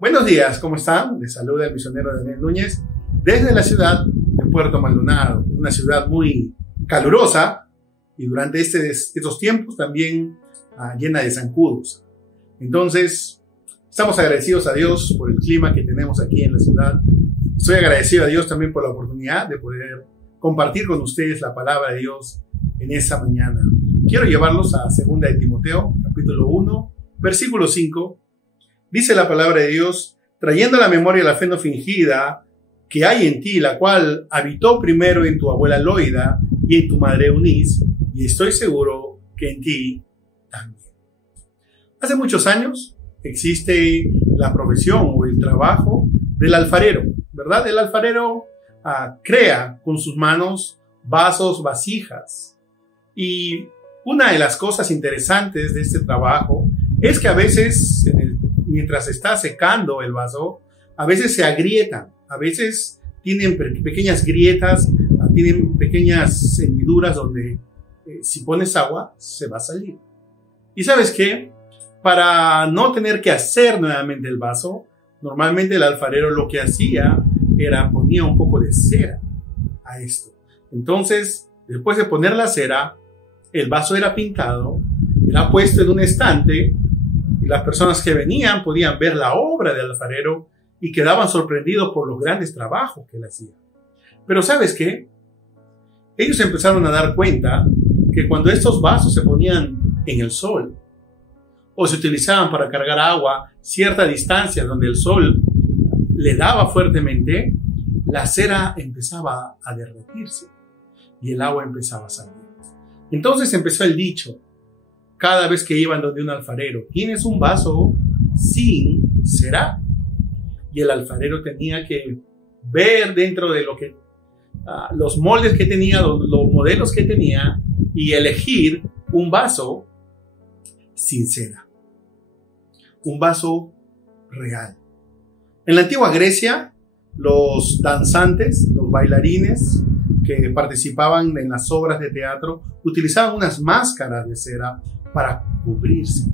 Buenos días, ¿cómo están? Les saluda el misionero Daniel Núñez desde la ciudad de Puerto Maldonado, una ciudad muy calurosa y durante estos tiempos también llena de zancudos. Entonces, estamos agradecidos a Dios por el clima que tenemos aquí en la ciudad. Estoy agradecido a Dios también por la oportunidad de poder compartir con ustedes la palabra de Dios en esta mañana. Quiero llevarlos a 2 de Timoteo, capítulo 1, versículo 5. Dice la palabra de Dios: trayendo a la memoria la fe no fingida que hay en ti, la cual habitó primero en tu abuela Loida y en tu madre Eunice, y estoy seguro que en ti también. Hace muchos años existe la profesión o el trabajo del alfarero, ¿verdad? El alfarero crea con sus manos vasos, vasijas. Y una de las cosas interesantes de este trabajo es que a veces, mientras está secando el vaso, a veces se agrietan, a veces tienen pequeñas grietas, tienen pequeñas hendiduras donde si pones agua se va a salir. ¿Y sabes qué? Para no tener que hacer nuevamente el vaso, normalmente el alfarero lo que hacía era ponía un poco de cera a esto. Entonces, después de poner la cera, el vaso era pintado, era puesto en un estante y las personas que venían podían ver la obra del alfarero y quedaban sorprendidos por los grandes trabajos que él hacía. Pero ¿sabes qué? Ellos empezaron a dar cuenta que cuando estos vasos se ponían en el sol o se utilizaban para cargar agua cierta distancia donde el sol le daba fuertemente, la cera empezaba a derretirse y el agua empezaba a salir. Entonces empezó el dicho, cada vez que iban donde un alfarero: ¿tienes un vaso sin cera? Y el alfarero tenía que ver dentro de los moldes que tenía, los modelos que tenía, y elegir un vaso sin cera. Un vaso real. En la antigua Grecia, los danzantes, los bailarines que participaban en las obras de teatro utilizaban unas máscaras de cera para cubrirse.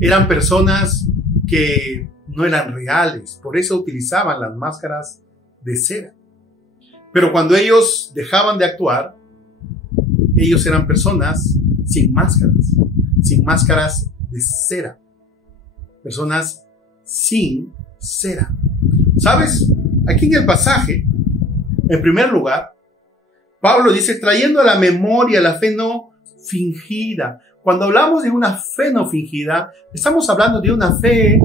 Eran personas que no eran reales, por eso utilizaban las máscaras de cera. Pero cuando ellos dejaban de actuar, ellos eran personas sin máscaras de cera, personas sin cera. ¿Sabes? Aquí en el pasaje, en primer lugar, Pablo dice, trayendo a la memoria la fe no fingida. Cuando hablamos de una fe no fingida, estamos hablando de una fe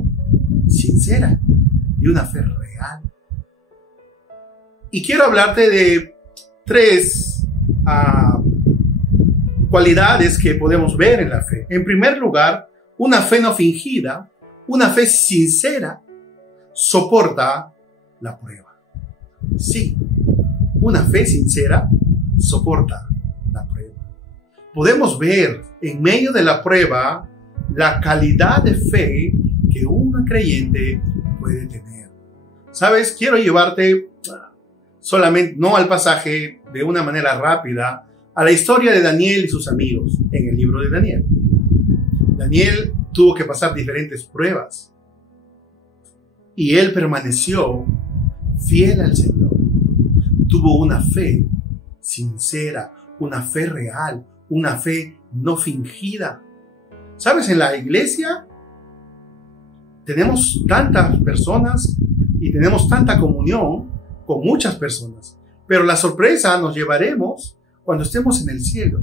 sincera, de una fe real. Y quiero hablarte de 3 cualidades que podemos ver en la fe. En primer lugar, una fe no fingida, una fe sincera, soporta la prueba. Sí, una fe sincera soporta la prueba. Podemos ver en medio de la prueba la calidad de fe que una creyente puede tener. ¿Sabes? Quiero llevarte solamente, no al pasaje de una manera rápida, a la historia de Daniel y sus amigos en el libro de Daniel. Daniel tuvo que pasar diferentes pruebas y él permaneció fiel al Señor. Tuvo una fe sincera, una fe real, una fe no fingida. ¿Sabes? En la iglesia tenemos tantas personas y tenemos tanta comunión con muchas personas, pero la sorpresa nos llevaremos cuando estemos en el cielo.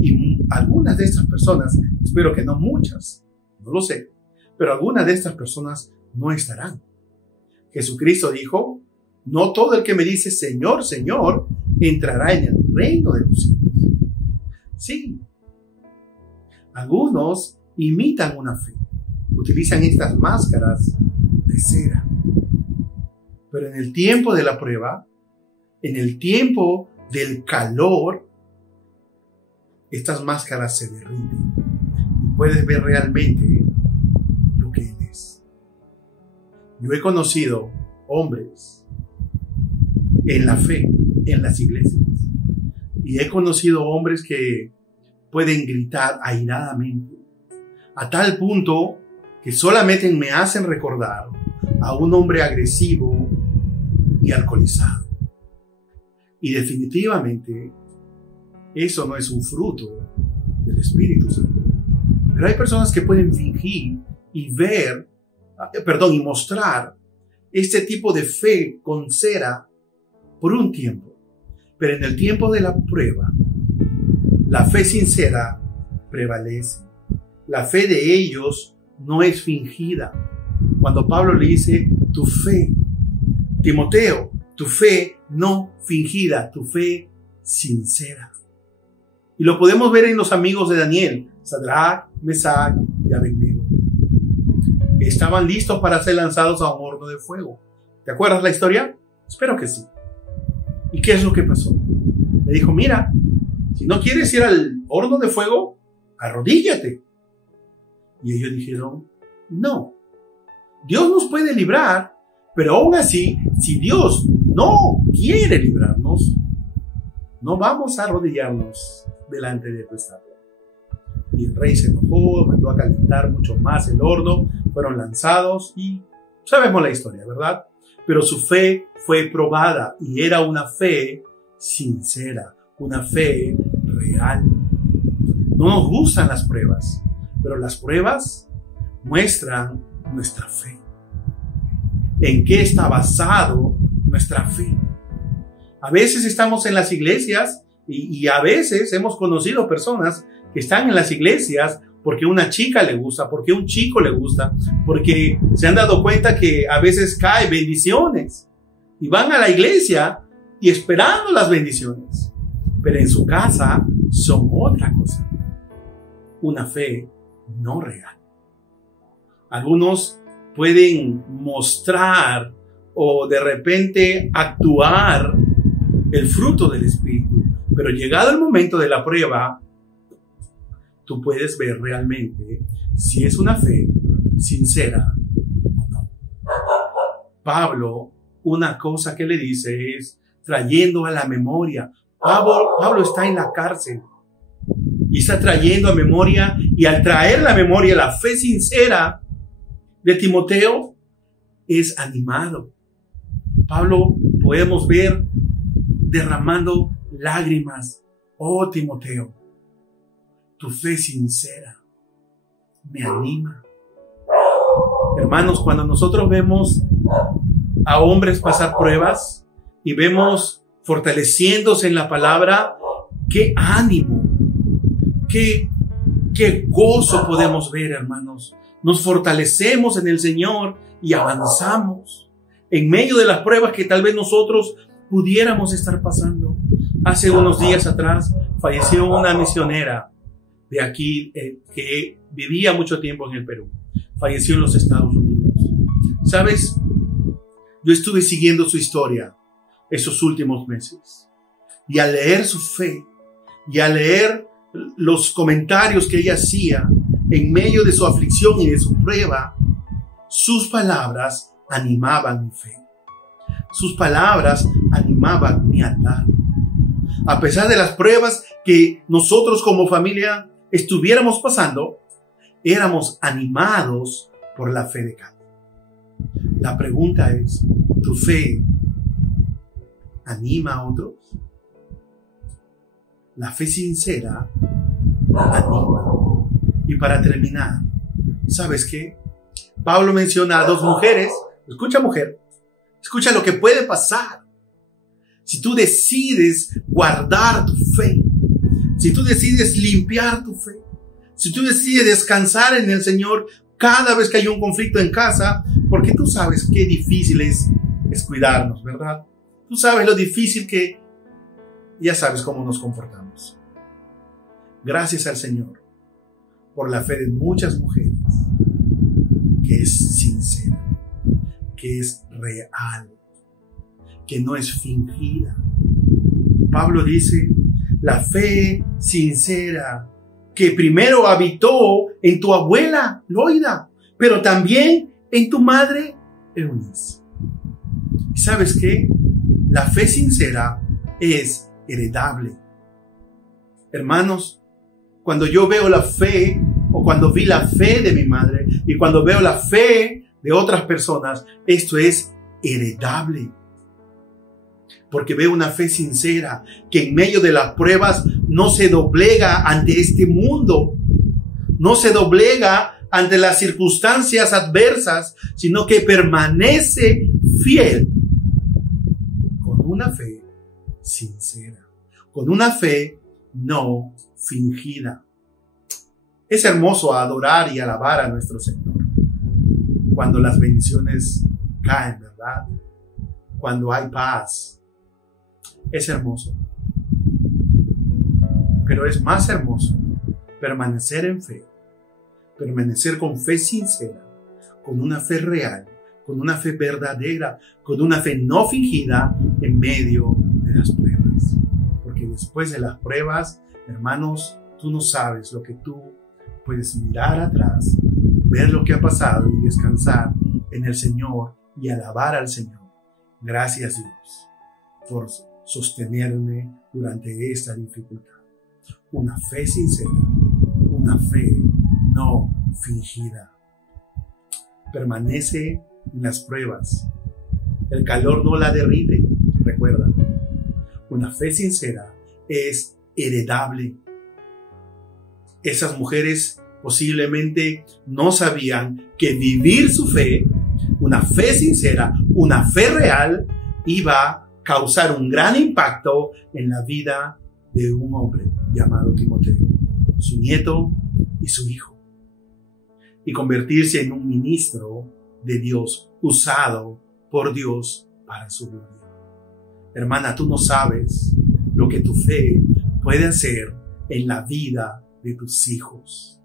Y algunas de estas personas, espero que no muchas, no lo sé, pero algunas de estas personas no estarán. Jesucristo dijo: no todo el que me dice Señor, Señor, entrará en el reino de los cielos. Sí, algunos imitan una fe, utilizan estas máscaras de cera, pero en el tiempo de la prueba, en el tiempo del calor, estas máscaras se derriten y puedes ver realmente lo que Él es. Yo he conocido hombres en la fe, en las iglesias, y he conocido hombres que pueden gritar airadamente, a tal punto que que solamente me hacen recordar a un hombre agresivo y alcoholizado. Y definitivamente eso no es un fruto del Espíritu Santo. Pero hay personas que pueden fingir y y mostrar este tipo de fe con cera por un tiempo. Pero en el tiempo de la prueba, la fe sincera prevalece. La fe de ellos no es fingida. Cuando Pablo le dice, tu fe, Timoteo, tu fe no fingida, tu fe sincera. Y lo podemos ver en los amigos de Daniel, Sadrach, Mesach y Abednego. Estaban listos para ser lanzados a un horno de fuego. ¿Te acuerdas la historia? Espero que sí. ¿Y qué es lo que pasó? Le dijo, mira, si no quieres ir al horno de fuego, arrodíllate. Y ellos dijeron, no, Dios nos puede librar, pero aún así, si Dios no quiere librarnos, no vamos a arrodillarnos delante de tu estatua. Y el rey se enojó, mandó a calentar mucho más el horno, fueron lanzados y sabemos la historia, ¿verdad? Pero su fe fue probada y era una fe sincera, una fe real. No nos gustan las pruebas, pero las pruebas muestran nuestra fe. ¿En qué está basado nuestra fe? A veces estamos en las iglesias y a veces hemos conocido personas que están en las iglesias porque una chica le gusta, porque un chico le gusta, porque se han dado cuenta que a veces caen bendiciones y van a la iglesia y esperando las bendiciones, pero en su casa son otra cosa, una fe no real. Algunos pueden mostrar o de repente actuar el fruto del Espíritu, pero llegado el momento de la prueba, tú puedes ver realmente si es una fe sincera o no. Pablo, una cosa que le dice es trayendo a la memoria. Pablo está en la cárcel y está trayendo a memoria, y al traer la memoria la fe sincera de Timoteo es animado. Pablo podemos ver derramando lágrimas. Oh, Timoteo, tu fe sincera me anima. Hermanos, cuando nosotros vemos a hombres pasar pruebas y vemos fortaleciéndose en la palabra, qué ánimo, qué gozo podemos ver, hermanos. Nos fortalecemos en el Señor y avanzamos en medio de las pruebas que tal vez nosotros pudiéramos estar pasando. Hace unos días atrás falleció una misionera de aquí que vivía mucho tiempo en el Perú. Falleció en los Estados Unidos. ¿Sabes? Yo estuve siguiendo su historia esos últimos meses. Y al leer su fe y al leer los comentarios que ella hacía en medio de su aflicción y de su prueba, sus palabras animaban mi fe. Sus palabras animaban mi andar. A pesar de las pruebas que nosotros como familia estuviéramos pasando, éramos animados por la fe de cada. La pregunta es, ¿tu fe anima a otros? La fe sincera anima. Y para terminar, ¿sabes qué? Pablo menciona a dos mujeres. Escucha, mujer, escucha lo que puede pasar si tú decides guardar tu fe, si tú decides limpiar tu fe, si tú decides descansar en el Señor cada vez que hay un conflicto en casa, porque tú sabes qué difícil es cuidarnos, ¿verdad? Tú sabes lo difícil que, ya sabes cómo nos comportamos. Gracias al Señor por la fe de muchas mujeres, que es sincera, que es real, que no es fingida. Pablo dice, la fe sincera que primero habitó en tu abuela Loida, pero también en tu madre Eunice. ¿Y sabes qué? La fe sincera es heredable. Hermanos, cuando yo veo la fe o cuando vi la fe de mi madre y cuando veo la fe de otras personas, esto es heredable. Porque veo una fe sincera que en medio de las pruebas no se doblega ante este mundo, no se doblega ante las circunstancias adversas, sino que permanece fiel con una fe sincera, con una fe no fingida. Es hermoso adorar y alabar a nuestro Señor cuando las bendiciones caen, ¿verdad? Cuando hay paz. Es hermoso. Pero es más hermoso permanecer en fe, permanecer con fe sincera, con una fe real, con una fe verdadera, con una fe no fingida en medio de las pruebas. Porque después de las pruebas, hermanos, tú no sabes lo que tú puedes mirar atrás, ver lo que ha pasado y descansar en el Señor y alabar al Señor. Gracias, Dios, por sostenerme durante esta dificultad. Una fe sincera, una fe no fingida. Permanece en las pruebas. El calor no la derrite, recuerda. Una fe sincera es heredable. Esas mujeres posiblemente no sabían que vivir su fe, una fe sincera, una fe real, iba a causar un gran impacto en la vida de un hombre llamado Timoteo, su nieto y su hijo, y convertirse en un ministro de Dios, usado por Dios para su gloria. Hermana, tú no sabes lo que tu fe puede hacer en la vida de tus hijos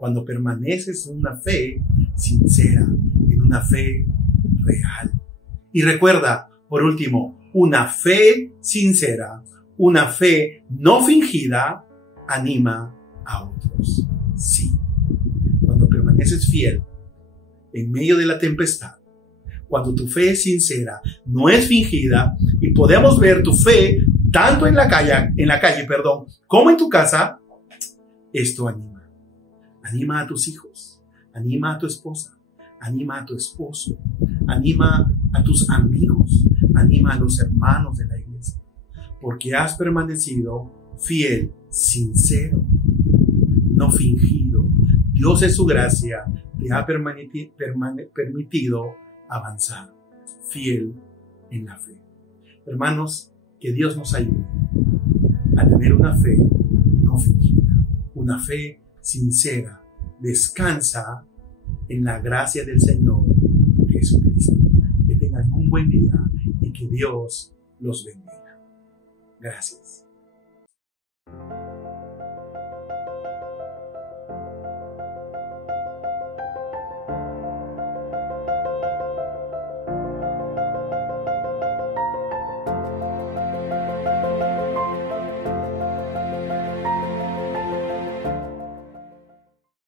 cuando permaneces en una fe sincera, en una fe real. Y recuerda, por último, una fe sincera, una fe no fingida, anima a otros. Sí, cuando permaneces fiel en medio de la tempestad, cuando tu fe es sincera, no es fingida, y podemos ver tu fe tanto en la calle, como en tu casa, esto anima. Anima a tus hijos, anima a tu esposa, anima a tu esposo, anima a tus amigos, anima a los hermanos de la iglesia, porque has permanecido fiel, sincero, no fingido. Dios en su gracia te ha permitido avanzar, fiel en la fe. Hermanos, que Dios nos ayude a tener una fe no fingida, una fe sincera. Descansa en la gracia del Señor Jesucristo. Que tengan un buen día y que Dios los bendiga. Gracias.